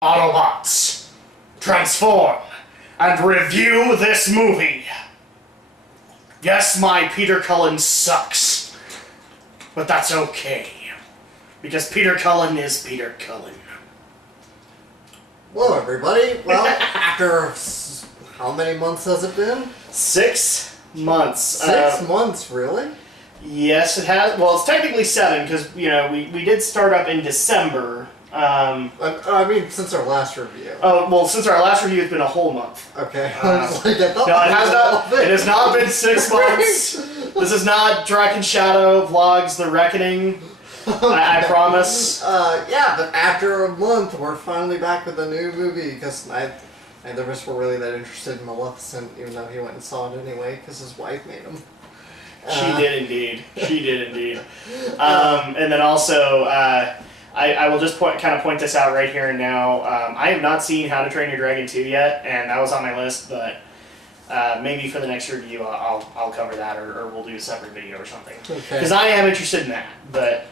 Autobots, transform and review this movie. Yes, my Peter Cullen sucks, but that's okay, because Peter Cullen is Peter Cullen. Hello, everybody. Well, after how many months has it been? 6 months. 6 months, really? Yes, it has. Well, it's technically 7 because we did start up in December. I mean, since our last review. Oh well, since our last review, it's been a whole month. Okay. No, it has not. It has not been 6 months. This is not Drak and Shadow Vlogs: The Reckoning. Okay. I promise. Yeah, but after a month, we're finally back with a new movie because neither of us were really that interested in Maleficent, even though he went and saw it anyway because his wife made him. She did indeed. She did indeed. And then also, I will just point this out right here and now. I have not seen How to Train Your Dragon 2 yet, and that was on my list, but maybe for the next review I'll cover that, or we'll do a separate video or something. Because I am interested in that, but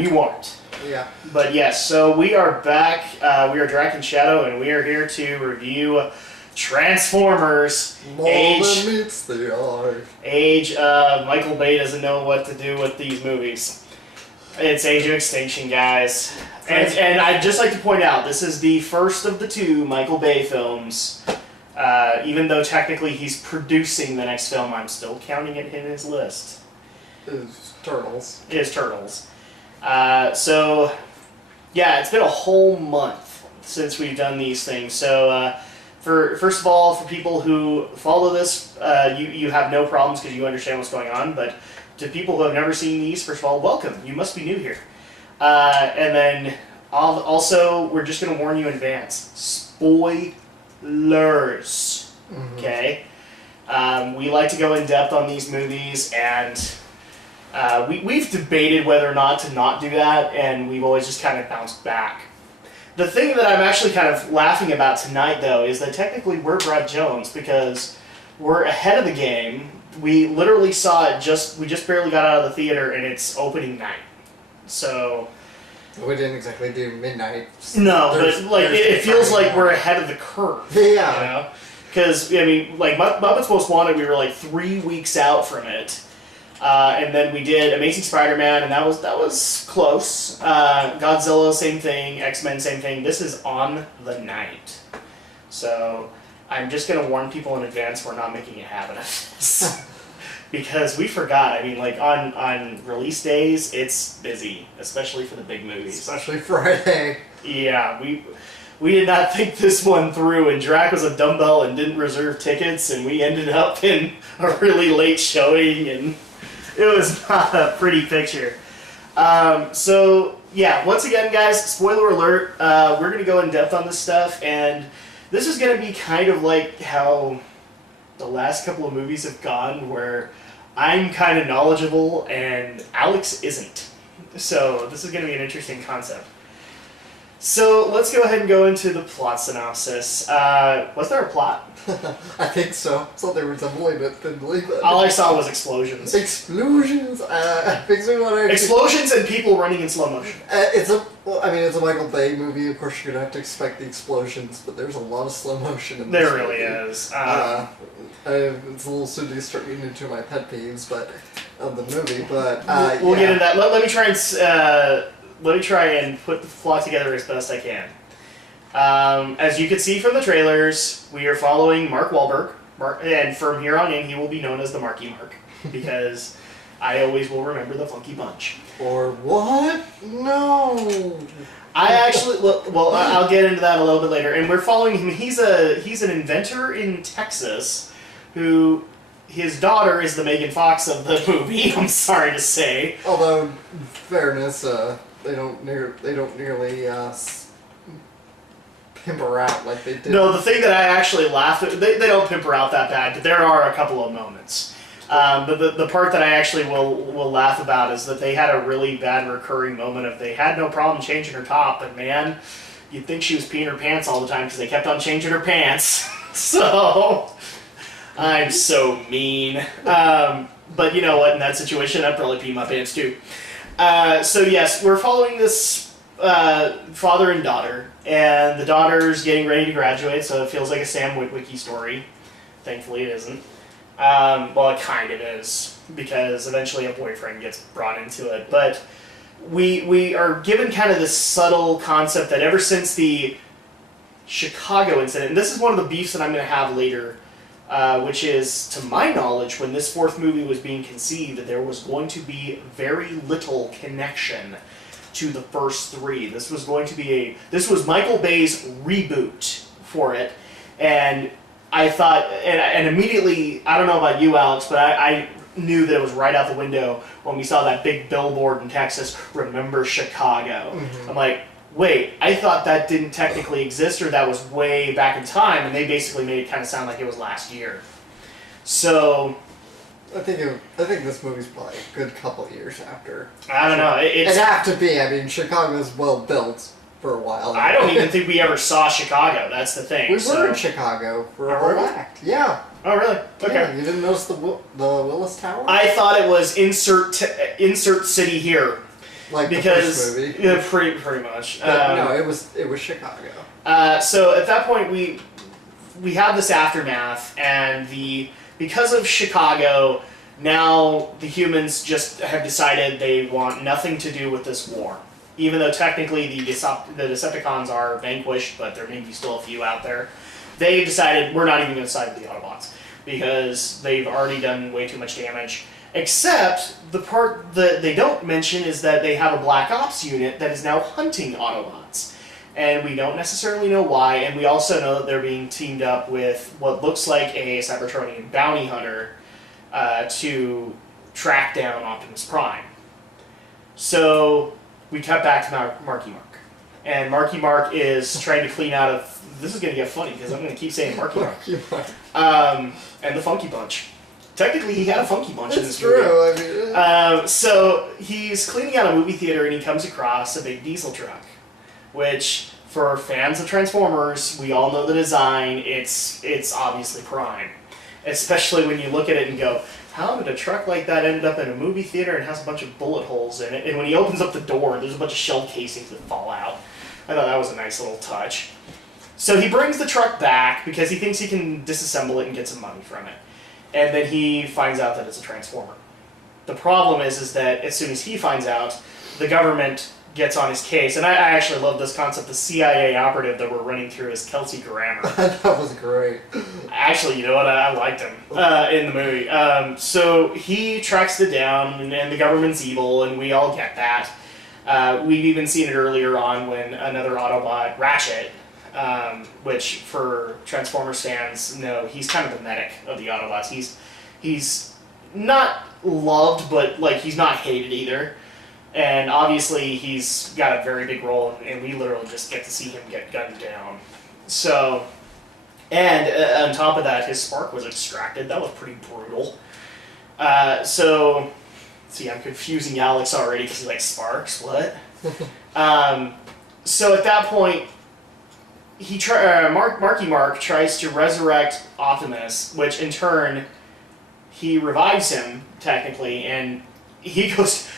you aren't. Yeah. But yes, so we are back. We are Drak and Shadow, and we are here to review Transformers. Meets the eye. Michael Bay doesn't know what to do with these movies. It's Age of Extinction, guys. And I'd just like to point out, this is the first of the 2 Michael Bay films. Even though technically he's producing the next film, I'm still counting it in his list. His Turtles. So, yeah, it's been a whole month since we've done these things. So, first of all, for people who follow this, you have no problems because you understand what's going on. But to people who have never seen these, first of all, welcome. You must be new here. And then also, we're just going to warn you in advance. Spoilers. Mm-hmm. Okay? We like to go in depth on these movies, and we've debated whether or not to not do that, and we've always just kind of bounced back. The thing that I'm actually kind of laughing about tonight, though, is that technically we're Brett Jones because we're ahead of the game. We literally saw it we just barely got out of the theater, and it's opening night. So we didn't exactly do midnight. No, but like it feels like we're ahead of the curve. Yeah. Because, I mean, like Muppets Most Wanted, we were like 3 weeks out from it. And then we did Amazing Spider-Man, and that was close. Godzilla, same thing. X-Men, same thing. This is on the night. So I'm just going to warn people in advance we're not making a habit of this. Because we forgot. I mean, like, on release days, it's busy, especially for the big movies. Especially Friday. Yeah, we did not think this one through, and Drak was a dumbbell and didn't reserve tickets, and we ended up in a really late showing, and it was not a pretty picture. So, yeah, once again, guys, spoiler alert, we're going to go in depth on this stuff, and this is going to be kind of like how the last couple of movies have gone, where I'm kind of knowledgeable and Alex isn't. So, this is going to be an interesting concept. So, let's go ahead and go into the plot synopsis. Was there a plot? I think so. So they resembling it thinly. All I saw was explosions. Explosions. Explosions and people running in slow motion. It's a Michael Bay movie. Of course, you're gonna have to expect the explosions, but there's a lot of slow motion in this. There really is. It's a little soon to start getting into my pet peeves, but of the movie. But we'll get into that. Let me try and put the plot together as best I can. As you can see from the trailers, we are following Mark Wahlberg, and from here on in, he will be known as the Marky Mark, because I always will remember the Funky Bunch. Or what? No. I'll get into that a little bit later. And we're following him. He's an inventor in Texas, who his daughter is the Megan Fox of the movie. I'm sorry to say. Although, in fairness, they don't nearly pimp her out like they did. No, the thing that I actually laughed at, they don't pimp her out that bad, but there are a couple of moments. But the part that I actually will laugh about is that they had a really bad recurring moment of they had no problem changing her top, but man, you'd think she was peeing her pants all the time because they kept on changing her pants. So, I'm so mean. But you know what, in that situation, I'd probably pee my pants too. So yes, we're following this father and daughter, and the daughter's getting ready to graduate, so it feels like a Sam Witwicky story. Thankfully, it isn't. Well, it kind of is, because eventually a boyfriend gets brought into it. But we are given kind of this subtle concept that ever since the Chicago incident, and this is one of the beefs that I'm going to have later, which is, to my knowledge, when this fourth movie was being conceived, there was going to be very little connection to the first three. This was going to be this was Michael Bay's reboot for it, and I thought, and immediately, I don't know about you, Alex, but I knew that it was right out the window when we saw that big billboard in Texas, "Remember Chicago." Mm-hmm. I'm like, wait, I thought that didn't technically exist, or that was way back in time, and they basically made it kind of sound like it was last year. So I think this movie's probably a good couple years after. I don't know. It'd have to be. I mean, Chicago's well built for a while. I don't even think we ever saw Chicago. That's the thing. We were in Chicago for a whole act. Yeah. Oh, really? Okay. Yeah, you didn't notice the Willis Tower? I thought it was insert city here. Like because, the first movie. Yeah, pretty much. No, it was Chicago. So at that point, we have this aftermath, and because of Chicago, now the humans just have decided they want nothing to do with this war. Even though technically the Decepticons are vanquished, but there may be still a few out there, they decided we're not even going to side with the Autobots because they've already done way too much damage. Except the part that they don't mention is that they have a Black Ops unit that is now hunting Autobots. And we don't necessarily know why, and we also know that they're being teamed up with what looks like a Cybertronian bounty hunter to track down Optimus Prime. So we cut back to Marky Mark. And Marky Mark is trying to clean out of... This is going to get funny, because I'm going to keep saying Marky Mark. And the Funky Bunch. Technically, he had a Funky Bunch in this movie. It's true. I mean, so he's cleaning out a movie theater, and he comes across a big diesel truck. Which, for fans of Transformers, we all know the design. It's obviously Prime. Especially when you look at it and go, how did a truck like that end up in a movie theater and has a bunch of bullet holes in it? And when he opens up the door, there's a bunch of shell casings that fall out. I thought that was a nice little touch. So he brings the truck back because he thinks he can disassemble it and get some money from it. And then he finds out that it's a Transformer. The problem is that as soon as he finds out, the government gets on his case. And I actually love this concept. The CIA operative that we're running through is Kelsey Grammer. that was great. Actually, you know what? I liked him in the movie. So he tracks it down, and the government's evil, and we all get that. We've even seen it earlier on when another Autobot, Ratchet, which for Transformers fans, no, he's kind of the medic of the Autobots. He's not loved, but like he's not hated either. And obviously he's got a very big role, and we literally just get to see him get gunned down. So, and on top of that, his spark was extracted. That was pretty brutal. See, I'm confusing Alex already because he's like, sparks? What? So at that point, Marky Mark tries to resurrect Optimus, which in turn, he revives him, technically, and he goes...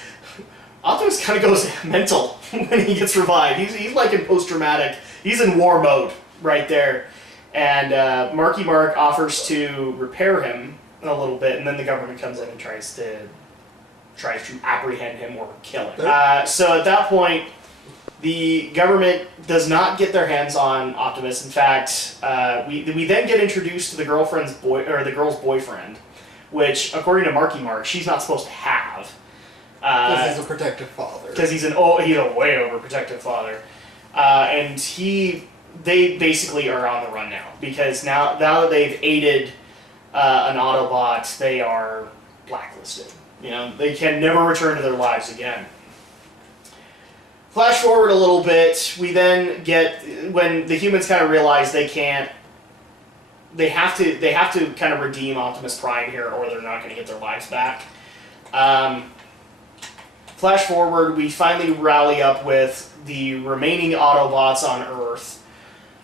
Optimus kind of goes mental when he gets revived. He's like in post-traumatic. He's in war mode right there. And Marky Mark offers to repair him a little bit, and then the government comes in and tries to apprehend him or kill him. So at that point, the government does not get their hands on Optimus. In fact, we then get introduced to the girl's boyfriend, which, according to Marky Mark, she's not supposed to have. Because he's a protective father. Because he's a way overprotective father. And they basically are on the run now. Because now that they've aided an Autobot, they are blacklisted. You know, they can never return to their lives again. Flash forward a little bit, we then get, when the humans kind of realize they have to kind of redeem Optimus Prime here, or they're not going to get their lives back. Flash forward, we finally rally up with the remaining Autobots on Earth,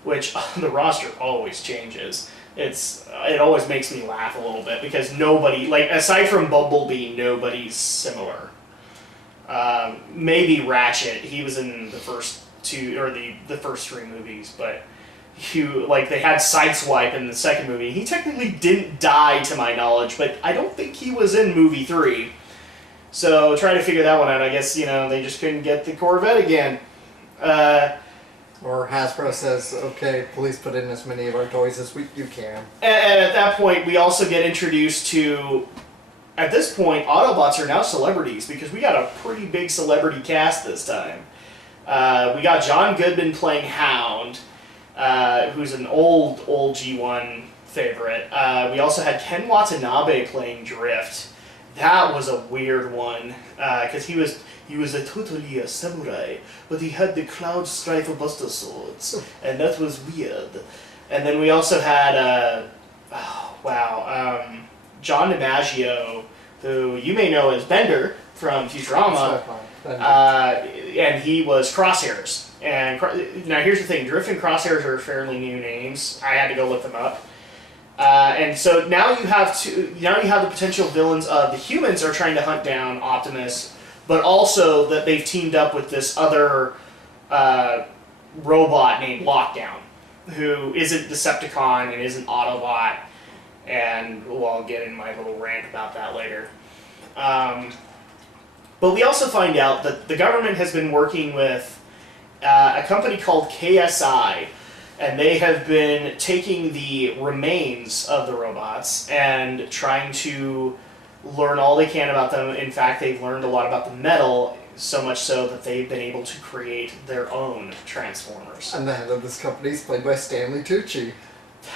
which the roster always changes. It always makes me laugh a little bit because nobody, like aside from Bumblebee, nobody's similar. Maybe Ratchet. He was in the first two, or the first three movies, but they had Sideswipe in the second movie. He technically didn't die, to my knowledge, but I don't think he was in movie 3. So trying to figure that one out. I guess, they just couldn't get the Corvette again. Or Hasbro says, okay, please put in as many of our toys as you can. And at that point, we also get introduced to... At this point, Autobots are now celebrities, because we got a pretty big celebrity cast this time. We got John Goodman playing Hound, who's an old G1 favorite. We also had Ken Watanabe playing Drift. That was a weird one, because he was totally a samurai, but he had the Cloud Strife Buster swords, and that was weird. And then we also had, John DiMaggio, who you may know as Bender from Futurama, and he was Crosshairs. And now here's the thing, Drift and Crosshairs are fairly new names. I had to go look them up. And so now you have the potential villains of the humans are trying to hunt down Optimus, but also that they've teamed up with this other robot named Lockdown, who isn't Decepticon and isn't Autobot, and I'll get in my little rant about that later. But we also find out that the government has been working with a company called KSI, and they have been taking the remains of the robots and trying to learn all they can about them. In fact, they've learned a lot about the metal, so much so that they've been able to create their own Transformers. And the head of this company is played by Stanley Tucci.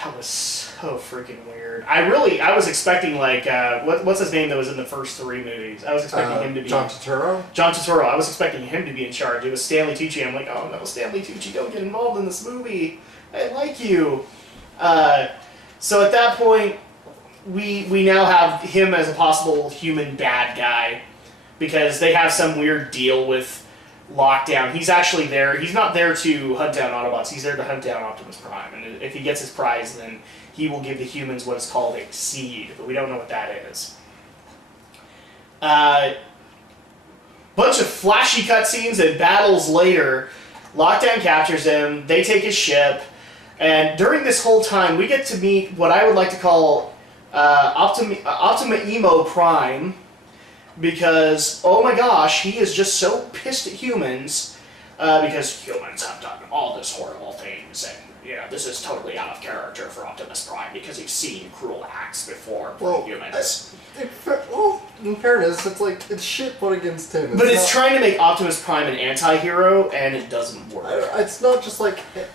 That was so freaking weird. I was expecting, what's his name that was in the first 3 movies? I was expecting him to be... John Turturro? John Turturro. I was expecting him to be in charge. It was Stanley Tucci. I'm like, oh no, Stanley Tucci, don't get involved in this movie. I like you. So at that point, we now have him as a possible human bad guy, because they have some weird deal with Lockdown. He's actually there. He's not there to hunt down Autobots. He's there to hunt down Optimus Prime. And if he gets his prize, then he will give the humans what is called a seed, but we don't know what that is. Bunch of flashy cutscenes and battles later. Lockdown captures him. They take his ship. And during this whole time, we get to meet what I would like to call Optima Emo Prime, because, oh my gosh, he is just so pissed at humans, because humans have done all these horrible things, and, this is totally out of character for Optimus Prime, because he's seen cruel acts before from humans. In fairness, it's shit put against him. But it's trying to make Optimus Prime an anti-hero, and it doesn't work. It's not just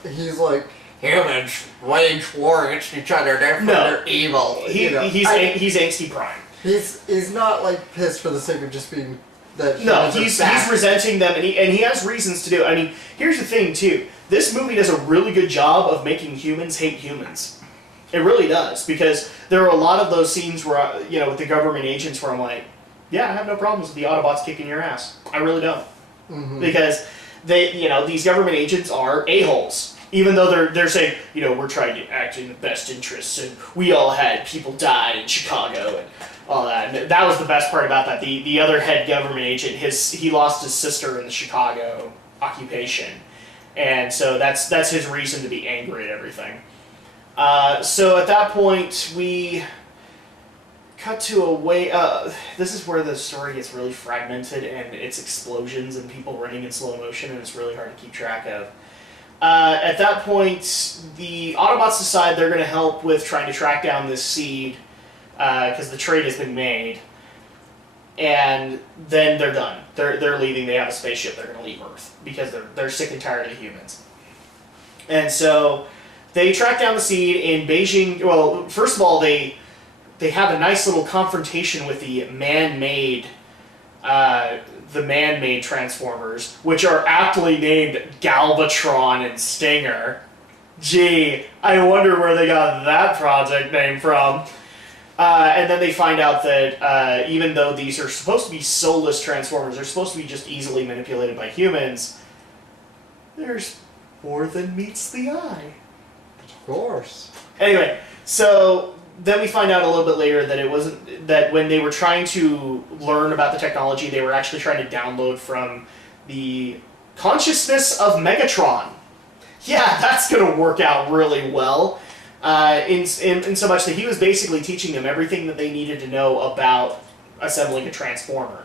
he's like, humans wage war against each other, therefore they're evil. He's angsty Prime. He's not pissed for the sake of just being that. No, he's resenting them, and he has reasons to do it. I mean, here's the thing too. This movie does a really good job of making humans hate humans. It really does, because there are a lot of those scenes where with the government agents where I'm like, yeah, I have no problems with the Autobots kicking your ass. I really don't, because they these government agents are a-holes. Even though they're saying, we're trying to act in the best interests, and we all had people die in Chicago and all that. And that was the best part about that. The other head government agent, he lost his sister in the Chicago occupation, and so that's his reason to be angry at everything. So at that point, we cut to a way. This is where the story gets really fragmented, and it's explosions and people running in slow motion, and it's really hard to keep track of. At that point, the Autobots decide they're going to help with trying to track down this seed, because the trade has been made. And then they're done. They're leaving. They have a spaceship. They're going to leave Earth, because they're sick and tired of humans. And so they track down the seed in Beijing. Well, first of all, they have a nice little confrontation with the man-made Transformers, which are aptly named Galvatron and Stinger. Gee, I wonder where they got that project name from. And then they find out that even though these are supposed to be soulless Transformers, they're supposed to be just easily manipulated by humans, there's more than meets the eye. Of course. Anyway, so then we find out a little bit later that it wasn't that when they were trying to learn about the technology, they were actually trying to download from the consciousness of Megatron. Yeah, that's going to work out really well. In so much that he was basically teaching them everything that they needed to know about assembling a Transformer,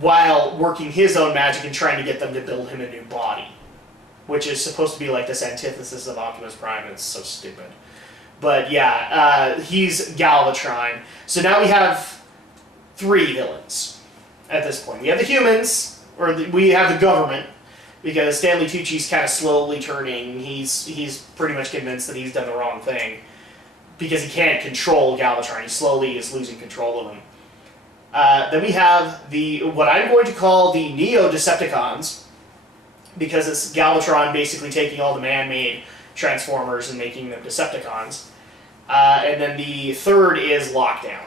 while working his own magic and trying to get them to build him a new body, which is supposed to be like this antithesis of Optimus Prime, and it's so stupid. But yeah, he's Galvatron. So now we have 3 villains at this point. We have the humans, or we have the government, because Stanley Tucci's kind of slowly turning. He's pretty much convinced that he's done the wrong thing, because he can't control Galvatron. He slowly is losing control of him. Then we have what I'm going to call the Neo-Decepticons, because it's Galvatron basically taking all the man-made Transformers and making them Decepticons. And then the third is Lockdown.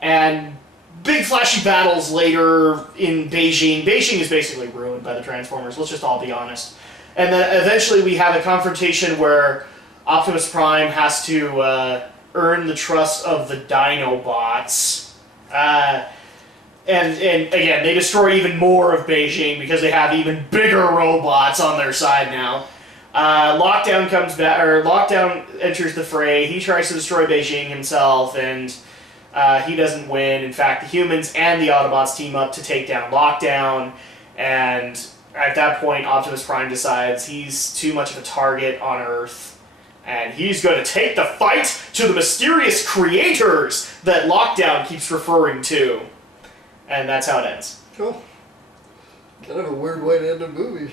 And big flashy battles later in Beijing. Beijing is basically ruined by the Transformers, let's just all be honest. And then eventually we have a confrontation where Optimus Prime has to earn the trust of the Dinobots. And again, they destroy even more of Beijing because they have even bigger robots on their side now. Lockdown comes back, or Lockdown enters the fray. He tries to destroy Beijing himself, and he doesn't win. In fact, the humans and the Autobots team up to take down Lockdown, and at that point, Optimus Prime decides he's too much of a target on Earth, and he's going to take the fight to the mysterious creators that Lockdown keeps referring to. And that's how it ends. Cool. Kind of a weird way to end a movie.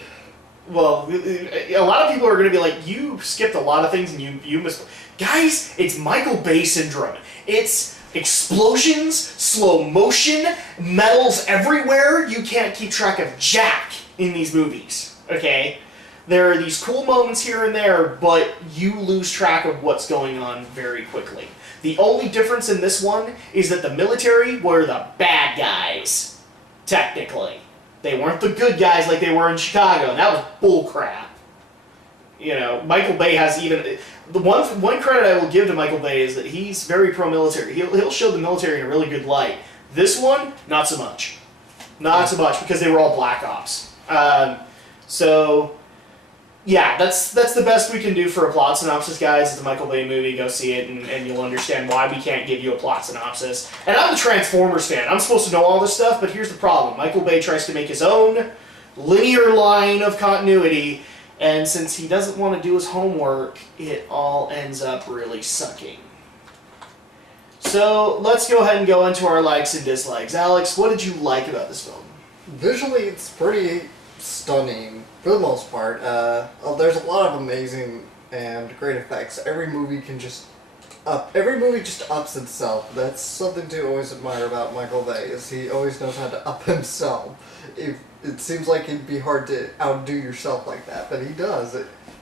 Well, a lot of people are going to be like, you skipped a lot of things and you missed... Guys, it's Michael Bay syndrome. It's explosions, slow motion, metals everywhere. You can't keep track of jack in these movies, okay? There are these cool moments here and there, but you lose track of what's going on very quickly. The only difference in this one is that the military were the bad guys, technically. They weren't the good guys like they were in Chicago, and that was bullcrap. You know, Michael Bay has even... The one credit I will give to Michael Bay is that he's very pro-military. He'll show the military in a really good light. This one, not so much. Not so much, because they were all black ops. So... yeah, that's the best we can do for a plot synopsis, guys. It's a Michael Bay movie. Go see it, and you'll understand why we can't give you a plot synopsis. And I'm a Transformers fan. I'm supposed to know all this stuff, but here's the problem. Michael Bay tries to make his own linear line of continuity, and since he doesn't want to do his homework, it all ends up really sucking. So, let's go ahead and go into our likes and dislikes. Alex, what did you like about this film? Visually, it's pretty stunning. For the most part, there's a lot of amazing and great effects. Every movie just ups itself. That's something to always admire about Michael Bay, is he always knows how to up himself. It seems like it'd be hard to outdo yourself like that, but he does.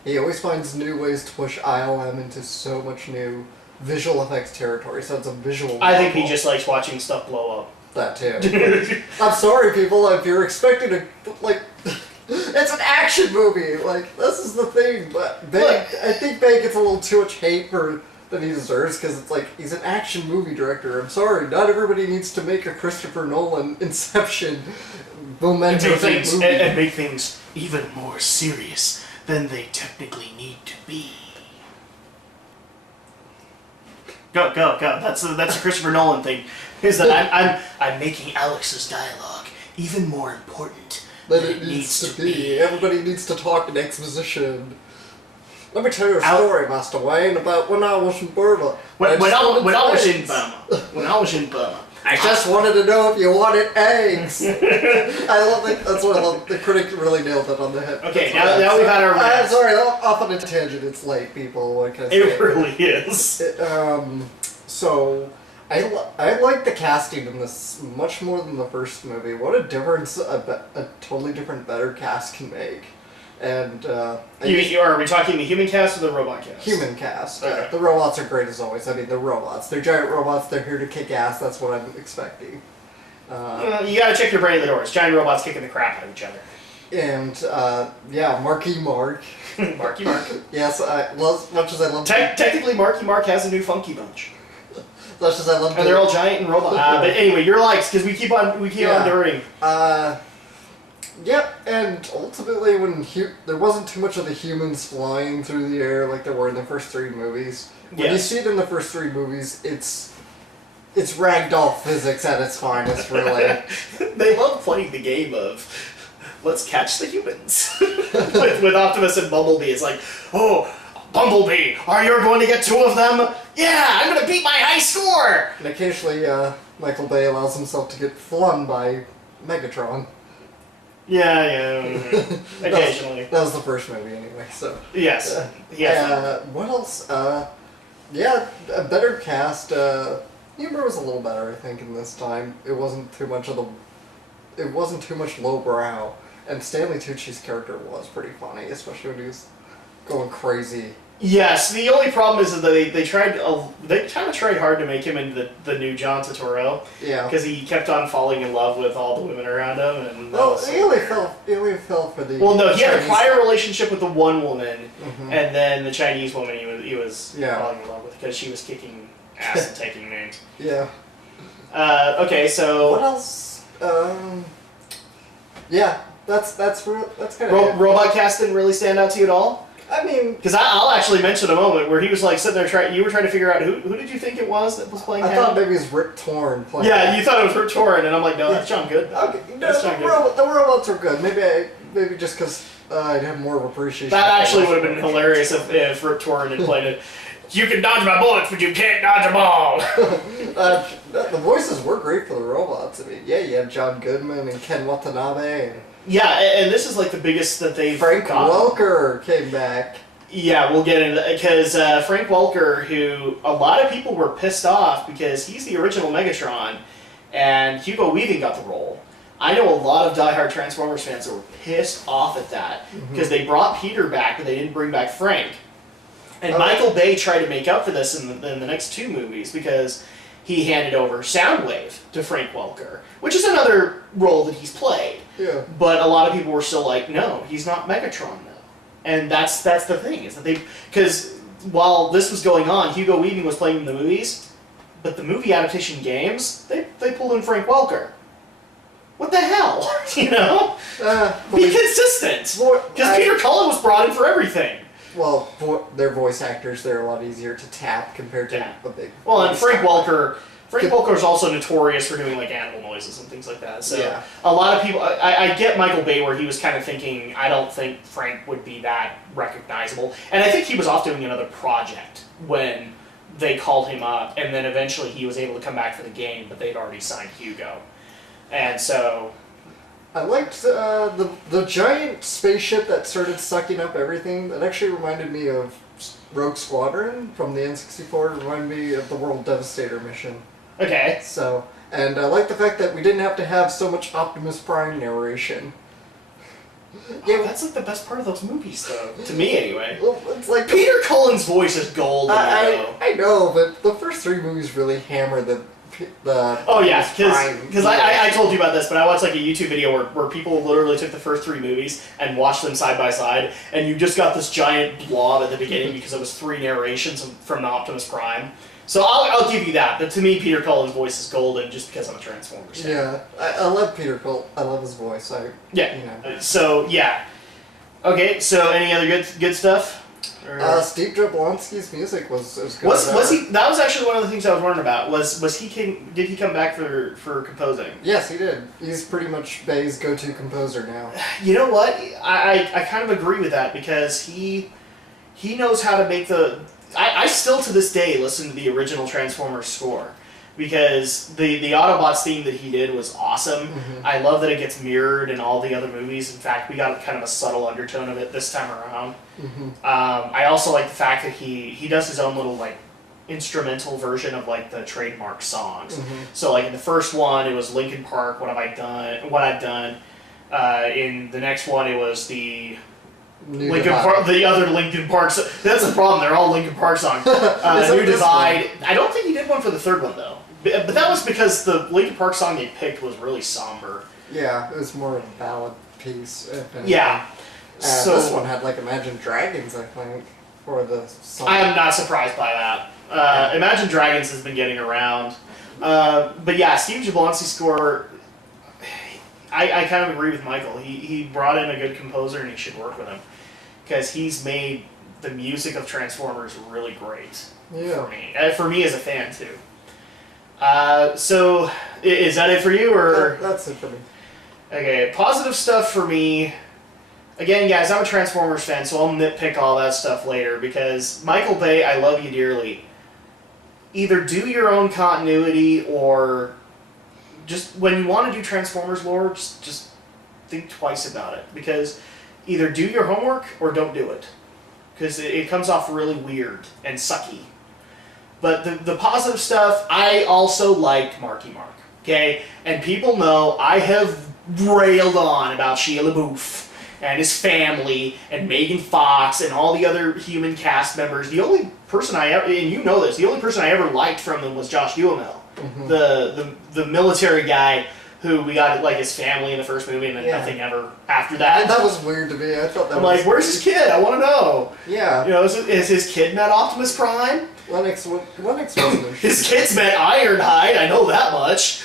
He always finds new ways to push ILM into so much new visual effects territory, so it's a visual I think he just likes watching stuff blow up. That too. I'm sorry, people, if you're expecting to, like... It's an action movie! Like, this is the thing, but I think Bay gets a little too much hate than he deserves, because it's like, he's an action movie director. I'm sorry, not everybody needs to make a Christopher Nolan Inception momentous movie. And make things even more serious than they technically need to be. Go. That's a Christopher Nolan thing. Is that I'm making Alex's dialogue even more important than it needs to be. Everybody needs to talk in exposition. Let me tell you a story, Master Wayne, about when I was in Burma. When I was in Burma. I just wanted to know if you wanted eggs. I love it. That's what I love. The critic really nailed it on the head. Okay, now we've had our rant. I'm sorry, off on a tangent. It's late, people. What can I say? It really is. So... I like the casting in this much more than the first movie. What a difference a totally different, better cast can make. And are we talking the human cast or the robot cast? Human cast. Okay. The robots are great as always. I mean, they're robots. They're giant robots. They're here to kick ass. That's what I'm expecting. You gotta check your brain at the doors. Giant robots kicking the crap out of each other. And yeah, Marky Mark. Marky Mark. Yes, as much as I love. Technically, Marky Mark has a new Funky Bunch. As much as I love. And they're all giant and robot. But anyway, your likes, because we keep on diverting. Yep, and ultimately when there wasn't too much of the humans flying through the air like there were in the first 3 movies. When you see it in the first 3 movies, it's ragdoll physics at its finest, really. They love playing the game of, let's catch the humans. with Optimus and Bumblebee, it's like, oh, Bumblebee, are you going to get 2 of them? Yeah, I'm going to beat my high score! And occasionally, Michael Bay allows himself to get flung by Megatron. Yeah. Occasionally. That was the first movie anyway, so. Yes. What else? Yeah, a better cast. Humor was a little better, I think, in this time. It wasn't too much lowbrow. And Stanley Tucci's character was pretty funny, especially when he was going crazy. Yes, the only problem is that they kind of tried hard to make him into the new John Turturro. Yeah. Because he kept on falling in love with all the women around him, and he only fell for the. Well, no, he had a prior relationship with the one woman, and then the Chinese woman he was falling in love with because she was kicking ass and taking names. Yeah. Okay, so what else? Yeah, that's kind of robot cast didn't really stand out to you at all. I mean, because I'll actually mention a moment where he was like sitting there you were trying to figure out who did you think it was that was playing him? I thought maybe it was Rip Torn playing. Yeah, you thought it was Rip Torn, and I'm like, no, that's John Good. Okay, the robots are good. Maybe just because I'd have more of appreciation. That actually would have been hilarious if Rip Torn had played it. You can dodge my bullets, but you can't dodge a ball. The voices were great for the robots. I mean, yeah, you had John Goodman and Ken Watanabe. Yeah, and this is like the biggest that they've Frank Welker came back. Yeah, we'll get into that, because Frank Welker, who a lot of people were pissed off because he's the original Megatron, and Hugo Weaving got the role. I know a lot of diehard Transformers fans that were pissed off at that, because they brought Peter back, but they didn't bring back Frank. And Michael Bay tried to make up for this in the next 2 movies, because he handed over Soundwave to Frank Welker, which is another role that he's played. Yeah. But a lot of people were still like, no, he's not Megatron now. And that's the thing, is that because while this was going on, Hugo Weaving was playing in the movies, but the movie adaptation games, they pulled in Frank Welker. What the hell? You know? Be consistent! Because Peter Cullen was brought in for everything. Well, they're voice actors, they're a lot easier to tap compared to a big... Well, and Frank Welker is also notorious for doing like animal noises and things like that. So a lot of people, I get Michael Bay where he was kind of thinking, I don't think Frank would be that recognizable. And I think he was off doing another project when they called him up, and then eventually he was able to come back for the game, but they'd already signed Hugo. And so... I liked the giant spaceship that started sucking up everything. That actually reminded me of Rogue Squadron from the N64. It reminded me of the World Devastator mission. Okay. So, and I like the fact that we didn't have to have so much Optimus Prime narration. Yeah, that's like the best part of those movies, though. To me, anyway. Well, it's like Peter Cullen's voice is gold. I know, but the first 3 movies really hammer the oh yeah, because I told you about this, but I watched like a YouTube video where people literally took the first 3 movies and watched them side by side, and you just got this giant blob at the beginning because it was 3 narrations from the Optimus Prime. So I'll give you that, but to me Peter Cullen's voice is golden just because I'm a Transformers fan. Yeah, I love Peter Cullen. I love his voice. So yeah. Okay, so any other good stuff? Steve Jablonsky's music was good. Was he? That was actually one of the things I was wondering about. Did he come back for composing? Yes, he did. He's pretty much Bay's go-to composer now. You know what? I kind of agree with that, because he knows how to make the. I still to this day listen to the original Transformers score, because the Autobots theme that he did was awesome. I love that it gets mirrored in all the other movies. In fact, we got kind of a subtle undertone of it this time around. I also like the fact that he does his own little like instrumental version of like the trademark songs. So like in the first one, it was Linkin Park, What I've Done. In the next one, it was the the other Linkin Park. That's the problem. They're all Linkin Park songs. New Divide. I don't think he did one for the third one though. But that was because the Linkin Park song they picked was really somber. Yeah, it was more of a ballad piece. If anything. Yeah. So this one had like Imagine Dragons, I think, for the song. I am not surprised by that. Imagine Dragons has been getting around. But yeah, Steve Jablonski's score, I kind of agree with Michael. He brought in a good composer and he should work with him. Because he's made the music of Transformers really great for me. For me as a fan, too. So, is that it for you? Or That's it for me. Okay, positive stuff for me. Again, guys, I'm a Transformers fan, so I'll nitpick all that stuff later. Because, Michael Bay, I love you dearly. Either do your own continuity, or just when you want to do Transformers lore, just think twice about it. Because either do your homework or don't do it. Because it comes off really weird and sucky. But the positive stuff, I also liked Marky Mark. Okay? And people know I have railed on about Shia LaBeouf and his family and Megan Fox and all the other human cast members. The only person I ever, and you know this, the only person I ever liked from them was Josh Duhamel. Mm-hmm. The military guy who we got like his family in the first movie and then nothing ever after that. And that was weird to me. I thought that I'm was like, where's his kid? I want to know. Yeah. You know, is his kid met Optimus Prime? Lennox wasn't His kid's met Ironhide, I know that much.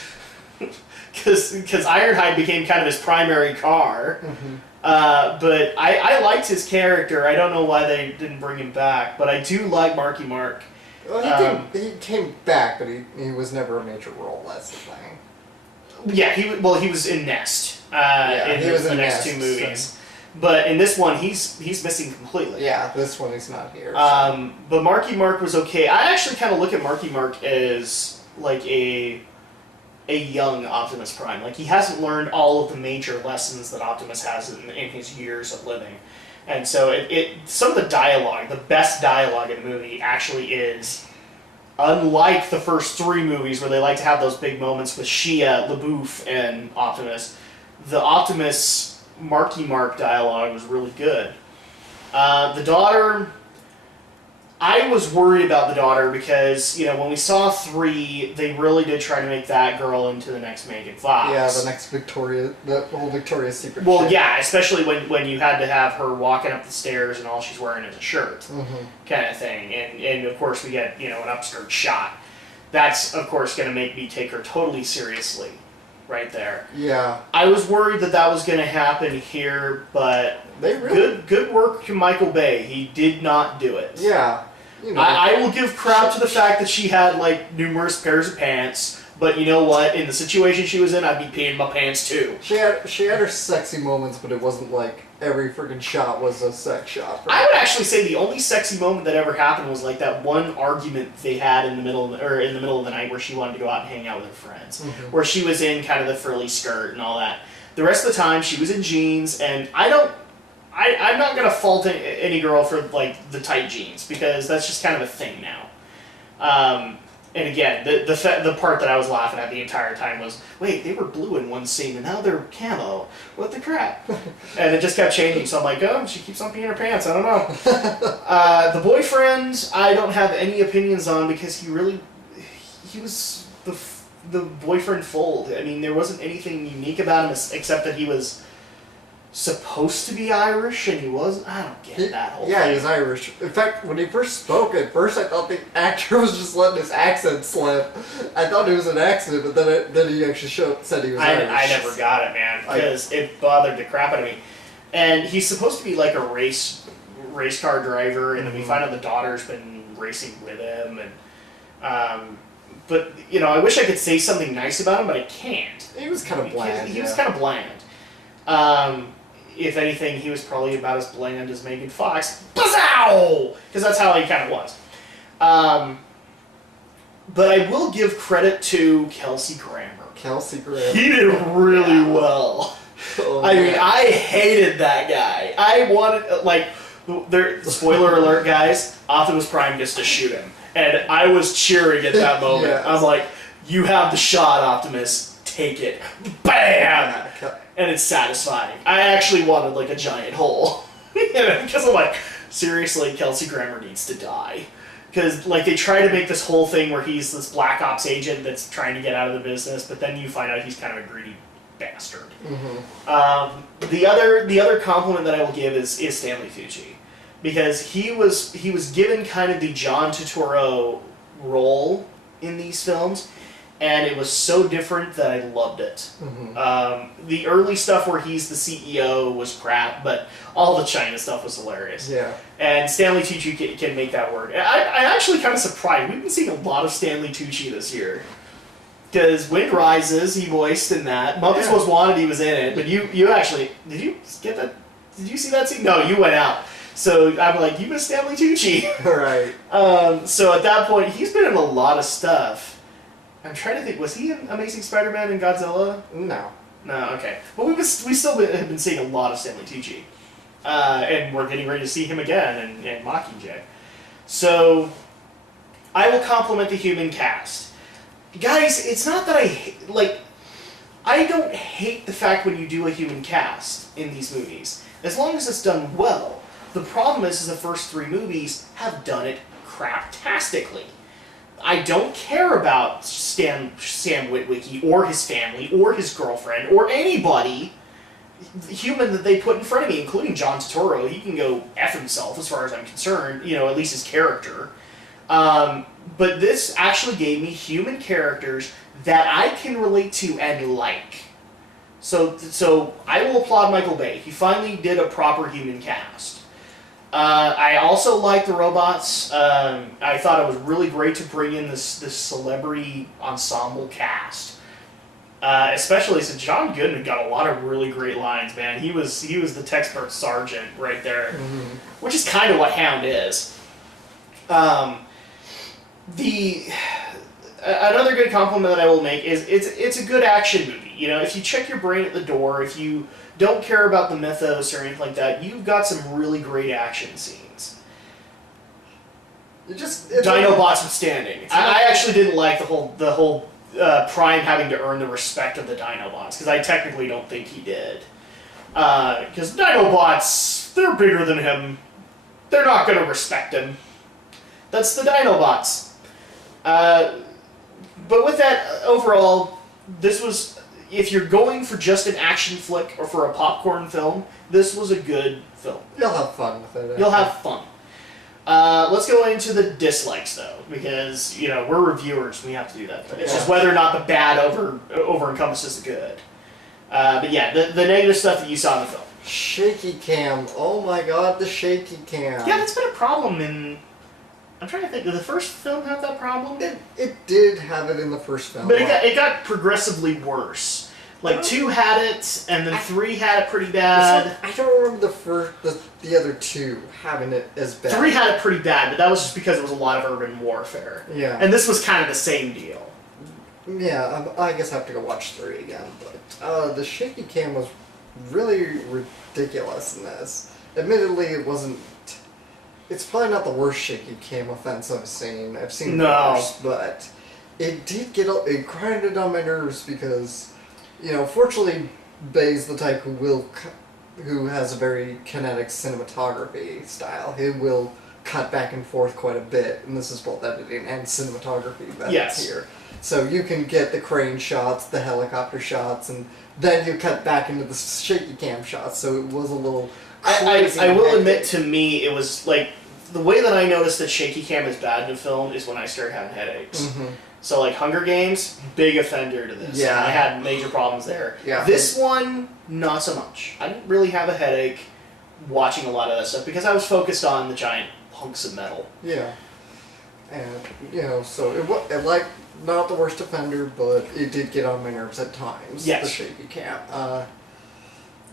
Because Ironhide became kind of his primary car. Mm-hmm. But I liked his character. I don't know why they didn't bring him back, but I do like Marky Mark. Well, he came back, but he was never a major role, that's the thing. Yeah, he was in Nest. He was the in next Nest, two movies. But in this one, he's missing completely. Yeah, this one he's not here. So. But Marky Mark was okay. I actually kind of look at Marky Mark as like a young Optimus Prime. Like, he hasn't learned all of the major lessons that Optimus has in his years of living. And so some of the dialogue, the best dialogue in the movie actually is, unlike the first three movies where they like to have those big moments with Shia, LaBeouf, and Optimus, the Optimus Marky Mark dialogue was really good. The daughter, I was worried about the daughter because, you know, when we saw 3, they really did try to make that girl into the next Megan Fox. Yeah, the next the whole Victoria's Secret Well, shit. yeah, especially when you had to have her walking up the stairs and all she's wearing is a shirt, kind of thing. And of course we get, you know, an upskirt shot. That's, of course, going to make me take her totally seriously right there. Yeah. I was worried that was going to happen here, but good work to Michael Bay. He did not do it. Yeah. You know, I will give crap to the fact that she had, like, numerous pairs of pants, but you know what? In the situation she was in, I'd be peeing my pants too. She had her sexy moments, but it wasn't like every freaking shot was a sex shot. I would actually say the only sexy moment that ever happened was like that one argument they had in the middle of the night where she wanted to go out and hang out with her friends, where she was in kind of the frilly skirt and all that. The rest of the time she was in jeans, and I'm not going to fault any girl for, like, the tight jeans, because that's just kind of a thing now. And again, the part that I was laughing at the entire time was, wait, they were blue in one scene, and now they're camo. What the crap? And it just kept changing, so I'm like, oh, she keeps on peeing her pants, I don't know. The boyfriend, I don't have any opinions on, because he was the boyfriend fold. I mean, there wasn't anything unique about him, except that he was supposed to be Irish, and he wasn't. I don't get that whole thing. Yeah, he's Irish. In fact, when he first spoke, at first I thought the actor was just letting his accent slip. I thought it was an accident, but then he actually said he was Irish. I never got it, man, because it bothered the crap out of me. And he's supposed to be like a race car driver, and then we find out the daughter's been racing with him, and but you know, I wish I could say something nice about him, but I can't. He was kind of bland. He was kind of bland. If anything, he was probably about as bland as Megan Fox. Bazzow! Because that's how he kind of was. But I will give credit to Kelsey Grammer. He did really well. Oh, I mean, I hated that guy. I wanted, like, spoiler alert, guys, Optimus Prime gets to shoot him. And I was cheering at that moment. Yes. I'm like, you have the shot, Optimus. Take it. BAM! And it's satisfying. I actually wanted, like, a giant hole. Because I'm like, seriously, Kelsey Grammer needs to die. Because, like, they try to make this whole thing where he's this Black Ops agent that's trying to get out of the business, but then you find out he's kind of a greedy bastard. Mm-hmm. The other compliment that I will give is Stanley Tucci, because he was given kind of the John Turturro role in these films, and it was so different that I loved it. Mm-hmm. The early stuff where he's the CEO was crap, but all the China stuff was hilarious. Yeah. And Stanley Tucci can make that work. I'm actually kind of surprised. We've been seeing a lot of Stanley Tucci this year. Because Wind Rises, he voiced in that. Muppets Yeah. Most Wanted, he was in it. But you actually... Did you get that? Did you see that scene? No, you went out. So I'm like, you missed Stanley Tucci. Right. So at that point, he's been in a lot of stuff. I'm trying to think, was he in Amazing Spider-Man and Godzilla? No. No, okay. Well, we still have been seeing a lot of Stanley Tucci. And we're getting ready to see him again in Mockingjay. So, I will compliment the human cast. Guys, it's not that I don't hate the fact when you do a human cast in these movies, as long as it's done well. The problem is the first 3 movies have done it craptastically. I don't care about Sam Witwicky or his family or his girlfriend or anybody human that they put in front of me, including John Turturro. He can go F himself as far as I'm concerned, at least his character. But this actually gave me human characters that I can relate to and like. So I will applaud Michael Bay. He finally did a proper human cast. I also like the robots. I thought it was really great to bring in this celebrity ensemble cast. Especially since John Goodman got a lot of really great lines, man. He was the textbook sergeant right there, which is kind of what Hound is. Another good compliment that I will make is it's a good action movie. If you check your brain at the door, if you don't care about the mythos or anything like that, you've got some really great action scenes. Dinobots withstanding. I actually didn't like the whole Prime having to earn the respect of the Dinobots, because I technically don't think he did. Because Dinobots, they're bigger than him. They're not going to respect him. That's the Dinobots. But with that, overall, this was... If you're going for just an action flick or for a popcorn film, this was a good film. You'll have fun with it. You'll have fun. Let's go into the dislikes, though, because, we're reviewers. We have to do that. It's just whether or not the bad over encompasses the good. But yeah, the negative stuff that you saw in the film. Shaky cam. Oh my god, the shaky cam. Yeah, that's been a problem in... I'm trying to think, did the first film have that problem? It did have it in the first film. But it got progressively worse. Like 2 had it, and then 3 had it pretty bad. I don't remember the other 2 having it as bad. 3 had it pretty bad, but that was just because it was a lot of urban warfare. Yeah. And this was kind of the same deal. Yeah, I guess I have to go watch 3 again. But the shaky cam was really ridiculous in this. Admittedly, it wasn't... It's probably not the worst shaky cam offense I've seen. I've seen worse, but it did it grinded on my nerves because, fortunately, Bay's the type who has a very kinetic cinematography style. He will cut back and forth quite a bit, and this is both editing and cinematography that's here. So you can get the crane shots, the helicopter shots, and then you cut back into the shaky cam shots. So it was a little crazy. I will admit, to me, it was like the way that I noticed that shaky cam is bad in a film is when I started having headaches. Mm-hmm. So like Hunger Games, big offender to this. Yeah. And I had major problems there. Yeah. This one, not so much. I didn't really have a headache watching a lot of that stuff because I was focused on the giant hunks of metal. Yeah. And, so it like, not the worst offender, but it did get on my nerves at times. Yes. The shaky cam.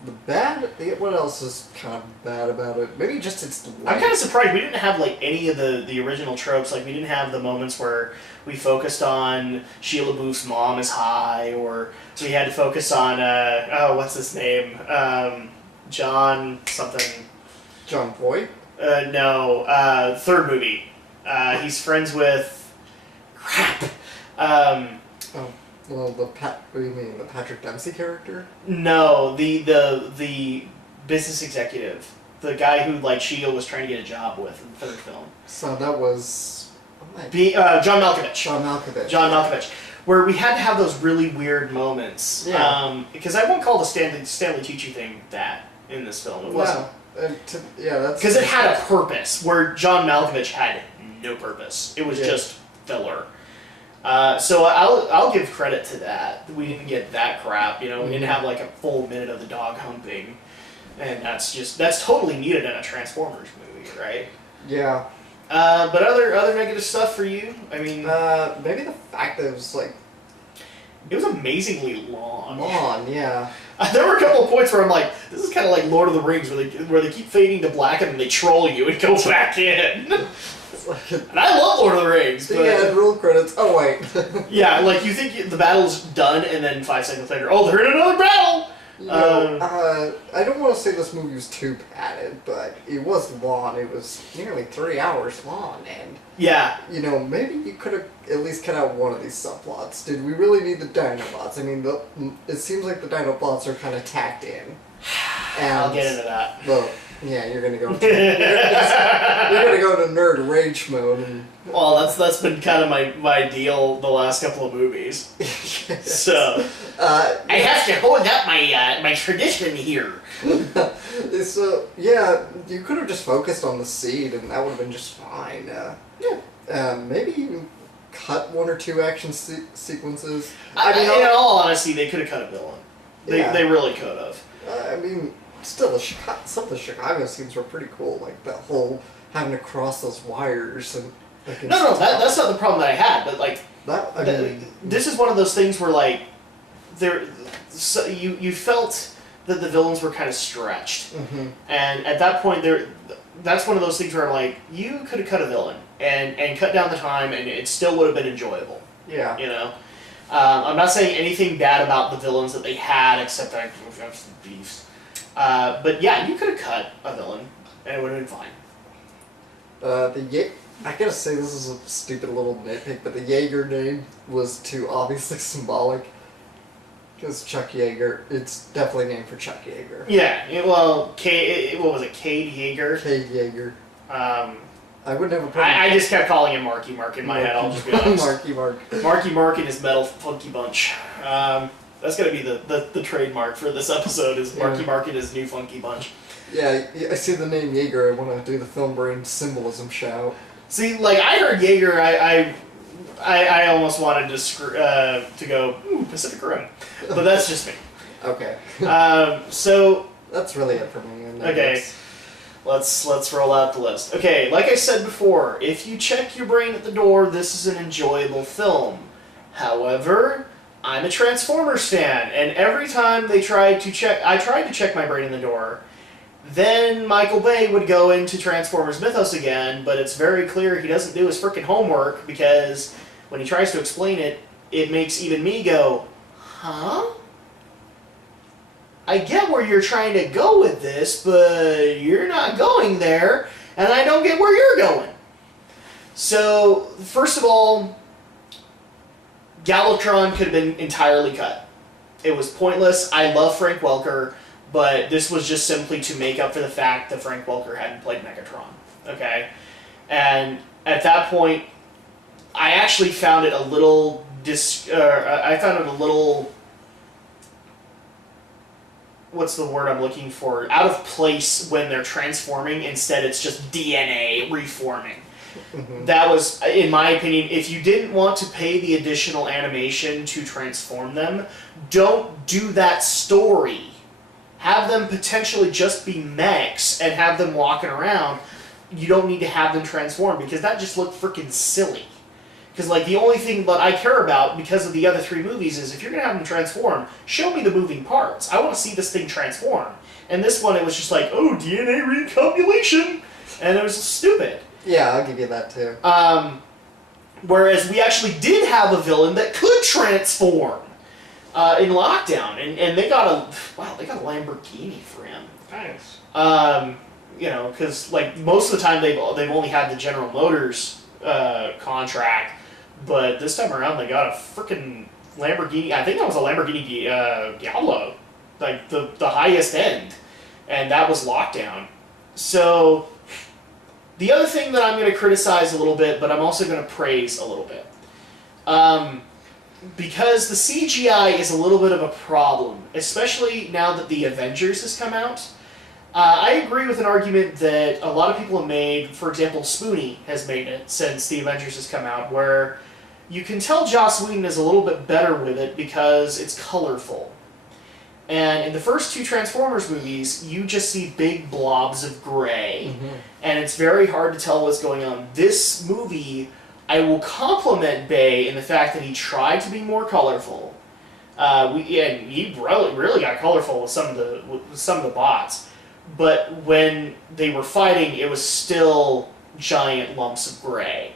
The bad... What else is kind of bad about it? Maybe just its length. I'm kind of surprised we didn't have like any of the original tropes. Like we didn't have the moments where we focused on Shia LaBeouf's mom is high, or we had to focus on what's his name? John something. John Voight? No. Third movie. He's friends with... Crap. Well, what do you mean, the Patrick Dempsey character? No, the business executive. The guy who, like, Shia was trying to get a job with in the third film. So that was... John Malkovich. John Malkovich. John Malkovich. where we had to have those really weird moments. Yeah. Because I won't call the Stanley Tucci thing that in this film. It wasn't. That's... Because it had a purpose, where John Malkovich had no purpose. It was Yeah. just filler. So I'll give credit to that. We didn't get that crap, you know. We didn't have like a full minute of the dog humping, and that's totally needed in a Transformers movie, right? Yeah. But other negative stuff for you? I mean, maybe the fact that it was like it was amazingly long. Yeah. There were a couple of points where I'm like, this is kind of like Lord of the Rings, where they keep fading to black and then they troll you and go back in. And I love Lord of the Rings. But yeah, roll credits. Oh wait. yeah, like you think the battle's done, and then 5 seconds later, oh, they're in another battle. You know, I don't want to say this movie was too padded, but it was long. It was nearly 3 hours long, and yeah, you know, maybe you could have at least cut out one of these subplots. Did we really need the Dinobots? I mean, it seems like the Dinobots are kind of tacked in. And, I'll get into that. Well, yeah, you're gonna go. You're gonna go to nerd rage mode. And, well, that's been kind of my deal the last couple of movies. So I have to hold up my tradition here. So yeah, you could have just focused on the seed, and that would have been just fine. Maybe even cut 1 or 2 action sequences. I mean, in all honesty, they could have cut a villain. They really could have. I mean, still, some of the Chicago scenes were pretty cool, like that whole having to cross those wires and. Like, No, that's not the problem that I had. But like, this is one of those things where like, you felt that the villains were kind of stretched, and at that point that's one of those things where I'm like, you could have cut a villain and cut down the time, and it still would have been enjoyable. Yeah. You know, I'm not saying anything bad about the villains that they had, except I have some beefs. But yeah, you could have cut a villain, and it would have been fine. I gotta say, this is a stupid little nitpick, but the Jaeger name was too obviously symbolic. Because Chuck Yeager, it's definitely named for Chuck Yeager. Yeah, what was it, Cade Yeager? Cade Yeager. I would never put I just kept calling him Marky Mark in my head, I'll just be honest. Marky Mark. Marky Mark and his metal funky bunch. That's gonna be the trademark for this episode, is Marky Mark and his new funky bunch. Yeah, I see the name Jaeger, I want to do the film brain symbolism shout. See, like, I heard Jaeger, I almost wanted to go, ooh, Pacific Rim. But that's just me. Okay. So... That's really it for me. Okay. Let's roll out the list. Okay, like I said before, if you check your brain at the door, this is an enjoyable film. However, I'm a Transformers fan, and every time I tried to check my brain in the door, then Michael Bay would go into Transformers Mythos again, but it's very clear he doesn't do his frickin' homework, because when he tries to explain it, it makes even me go, huh? I get where you're trying to go with this, but you're not going there, and I don't get where you're going. So, first of all, Galvatron could have been entirely cut. It was pointless. I love Frank Welker, but this was just simply to make up for the fact that Frank Welker hadn't played Megatron. Okay? And at that point, I actually found it a little what's the word I'm looking for? Out of place when they're transforming. Instead, it's just DNA reforming. That was, in my opinion, if you didn't want to pay the additional animation to transform them, don't do that story. Have them potentially just be mechs and have them walking around. You don't need to have them transform, because that just looked freaking silly. Because, like, the only thing that I care about, because of the other 3 movies, is if you're going to have them transform, show me the moving parts. I want to see this thing transform. And this one, it was just like, oh, DNA recombination! And it was stupid. Yeah, I'll give you that, too. Whereas we actually did have a villain that could transform in Lockdown. And they got a Lamborghini for him. Nice. You know, because, like, most of the time they've only had the General Motors contract. But this time around, they got a freaking Lamborghini. I think that was a Lamborghini Gallo, like the highest end, and that was Lockdown. So the other thing that I'm going to criticize a little bit, but I'm also going to praise a little bit. because the CGI is a little bit of a problem, especially now that the Avengers has come out. I agree with an argument that a lot of people have made. For example, Spoonie has made it since the Avengers has come out, where you can tell Joss Whedon is a little bit better with it because it's colorful. And in the first two Transformers movies, you just see big blobs of gray, and it's very hard to tell what's going on. This movie, I will compliment Bay in the fact that he tried to be more colorful. He really got colorful with some of the bots, but when they were fighting, it was still giant lumps of gray,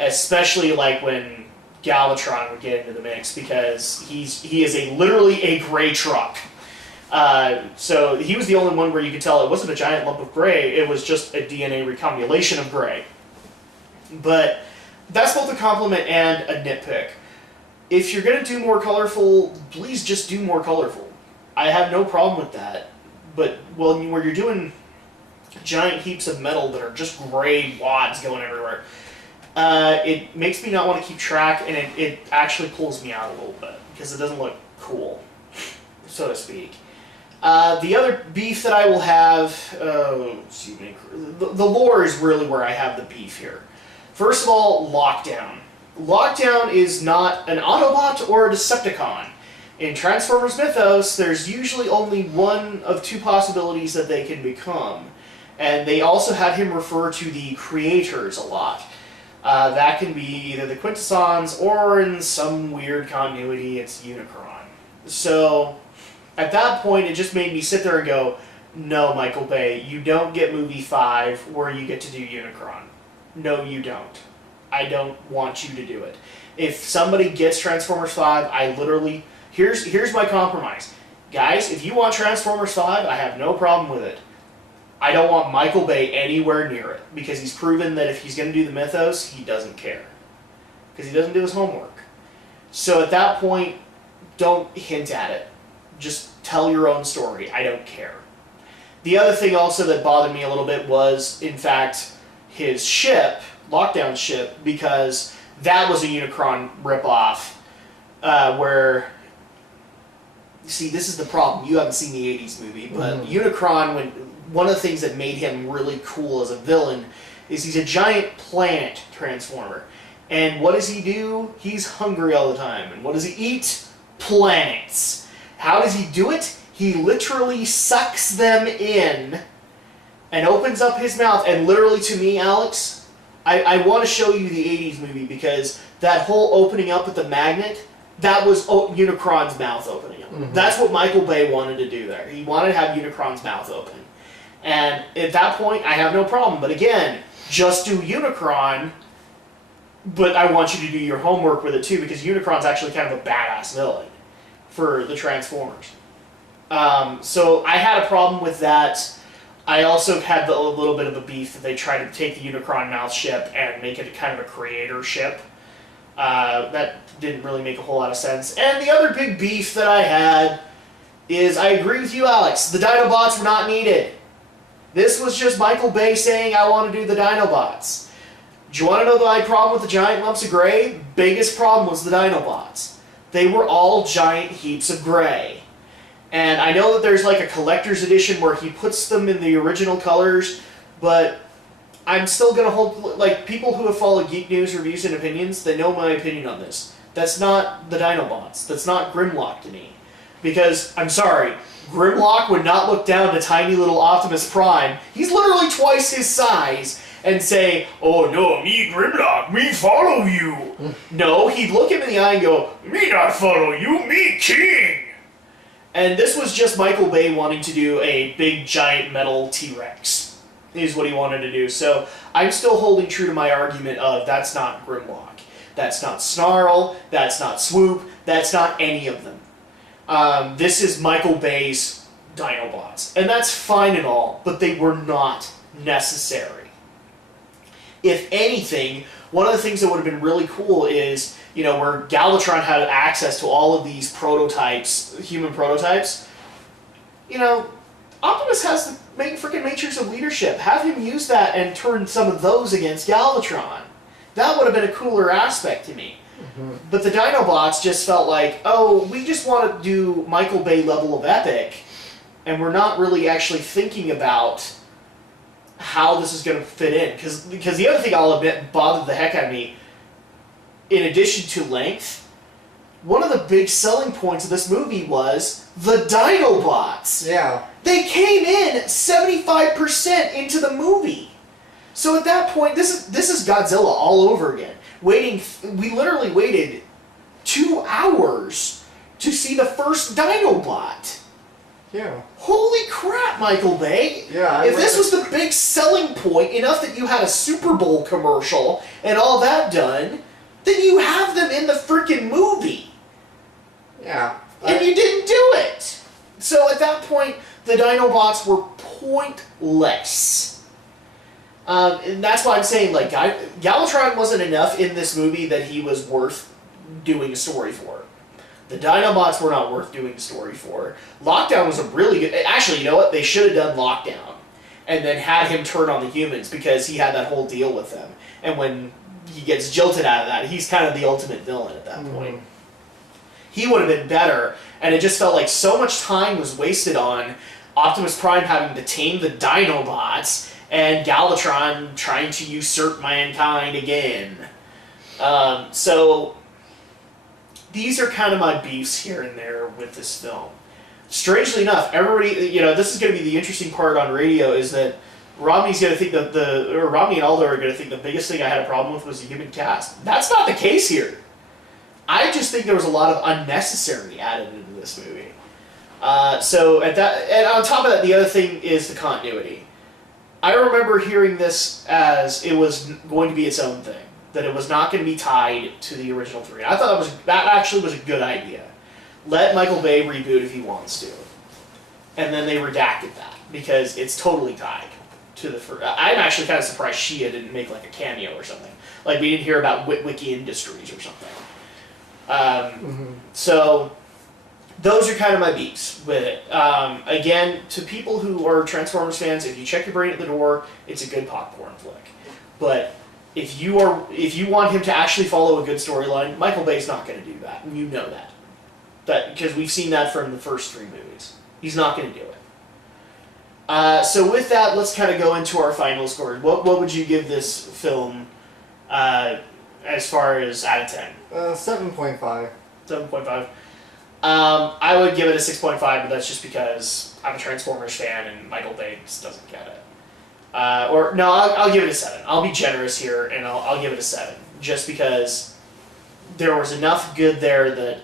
especially like when Galvatron would get into the mix, because he is literally a gray truck. So he was the only one where you could tell it wasn't a giant lump of gray, it was just a DNA recombination of gray. But that's both a compliment and a nitpick. If you're going to do more colorful, please just do more colorful. I have no problem with that. But where you're doing giant heaps of metal that are just gray wads going everywhere, it makes me not want to keep track, and it actually pulls me out a little bit, because it doesn't look cool, so to speak. The other beef that I will have, the lore is really where I have the beef here. First of all, Lockdown. Lockdown is not an Autobot or a Decepticon. In Transformers mythos, there's usually only one of two possibilities that they can become. And they also had him refer to the creators a lot. That can be either the Quintessons, or in some weird continuity, it's Unicron. So, at that point, it just made me sit there and go, no, Michael Bay, you don't get movie 5 where you get to do Unicron. No, you don't. I don't want you to do it. If somebody gets Transformers 5, I literally... Here's my compromise. Guys, if you want Transformers 5, I have no problem with it. I don't want Michael Bay anywhere near it, because he's proven that if he's going to do the mythos, he doesn't care. Because he doesn't do his homework. So at that point, don't hint at it. Just tell your own story. I don't care. The other thing also that bothered me a little bit was, in fact, his ship, Lockdown ship, because that was a Unicron ripoff, where... See, this is the problem. You haven't seen the 80s movie, but Unicron, one of the things that made him really cool as a villain is he's a giant planet transformer. And what does he do? He's hungry all the time. And what does he eat? Planets. How does he do it? He literally sucks them in and opens up his mouth. And literally, to me, Alex, I want to show you the 80s movie, because that whole opening up with the magnet, that was Unicron's mouth opening up. That's what Michael Bay wanted to do there. He wanted to have Unicron's mouth open. And at that point, I have no problem. But again, just do Unicron, but I want you to do your homework with it too, because Unicron's actually kind of a badass villain for the Transformers. So I had a problem with that. I also had a little bit of a beef that they tried to take the Unicron mouth ship and make it kind of a creator ship. That didn't really make a whole lot of sense. And the other big beef that I had is, I agree with you, Alex, the Dinobots were not needed. This was just Michael Bay saying, I want to do the Dinobots. Do you want to know my problem with the giant lumps of gray? Biggest problem was the Dinobots. They were all giant heaps of gray. And I know that there's like a collector's edition where he puts them in the original colors, but I'm still going to hold, like, people who have followed Geek News reviews and opinions, they know my opinion on this. That's not the Dinobots. That's not Grimlock to me. Because, I'm sorry, Grimlock would not look down to tiny little Optimus Prime. He's literally twice his size, and say, oh no, me Grimlock, me follow you. No, he'd look him in the eye and go, me not follow you, me king. And this was just Michael Bay wanting to do a big giant metal T-Rex, is what he wanted to do. So I'm still holding true to my argument of that's not Grimlock. That's not Snarl, that's not Swoop, that's not any of them. This is Michael Bay's Dinobots. And that's fine and all, but they were not necessary. If anything, one of the things that would have been really cool is, you know, where Galvatron had access to all of these prototypes, human prototypes, you know, Optimus has the freaking Matrix of Leadership. Have him use that and turn some of those against Galvatron. That would have been a cooler aspect to me. But the Dinobots just felt like, oh, we just want to do Michael Bay level of epic, and we're not really actually thinking about how this is going to fit in. Because the other thing I'll admit bothered the heck out of me, in addition to length, one of the big selling points of this movie was the Dinobots. Yeah. They came in 75% into the movie. So at that point, this is Godzilla all over again. We literally waited 2 hours to see the first Dinobot. Yeah. Holy crap, Michael Bay! Yeah. If this was the big selling point, enough that you had a Super Bowl commercial and all that done, then you have them in the freaking movie. Yeah. And you didn't do it! So at that point, the Dinobots were pointless. And that's why I'm saying, like, Galvatron wasn't enough in this movie that he was worth doing a story for. The Dinobots were not worth doing a story for. Lockdown was a really good... Actually, you know what? They should have done Lockdown. And then had him turn on the humans, because he had that whole deal with them. And when he gets jilted out of that, he's kind of the ultimate villain at that point. He would have been better, and it just felt like so much time was wasted on Optimus Prime having to tame the Dinobots, and Galvatron trying to usurp mankind again. So, these are kind of my beefs here and there with this film. Strangely enough, everybody, this is going to be the interesting part on radio, is that Romney's going to think that Romney and Aldo are going to think the biggest thing I had a problem with was the human cast. That's not the case here. I just think there was a lot of unnecessary added into this movie. So at that, and on top of that, the other thing is the continuity. I remember hearing this as it was going to be its own thing, that it was not going to be tied to the original 3. I thought that actually was a good idea. Let Michael Bay reboot if he wants to, and then they redacted that because it's totally tied to the first. I'm actually kind of surprised Shia didn't make like a cameo or something. Like we didn't hear about Witwicky Industries or something. So those are kind of my beefs with it. Again, to people who are Transformers fans, if you check your brain at the door, it's a good popcorn flick. But if you want him to actually follow a good storyline, Michael Bay's not going to do that, and you know that. Because we've seen that from the first 3 movies. He's not going to do it. So with that, let's kind of go into our final scores. What would you give this film as far as out of 10? 7.5. 7.5. I would give it a 6.5, but that's just because I'm a Transformers fan and Michael Bay just doesn't get it. I'll give it a 7. I'll be generous here, and I'll give it a 7. Just because there was enough good there that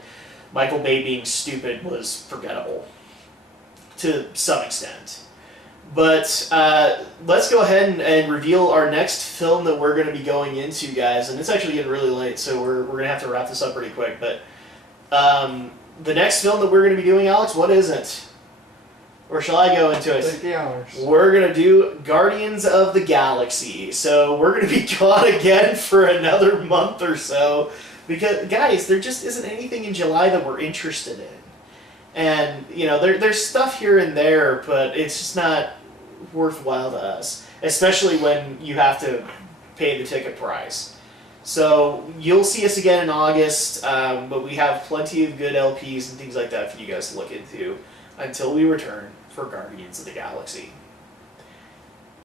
Michael Bay being stupid was forgettable to some extent. But let's go ahead and reveal our next film that we're going to be going into, guys. And it's actually getting really late, so we're going to have to wrap this up pretty quick. But the next film that we're going to be doing, Alex, what is it? Or shall I go into it? Take the honors. We're going to do Guardians of the Galaxy. So we're going to be gone again for another month or so. Because, guys, there just isn't anything in July that we're interested in. And, there's stuff here and there, but it's just not worthwhile to us. Especially when you have to pay the ticket price. So, you'll see us again in August, but we have plenty of good LPs and things like that for you guys to look into until we return for Guardians of the Galaxy.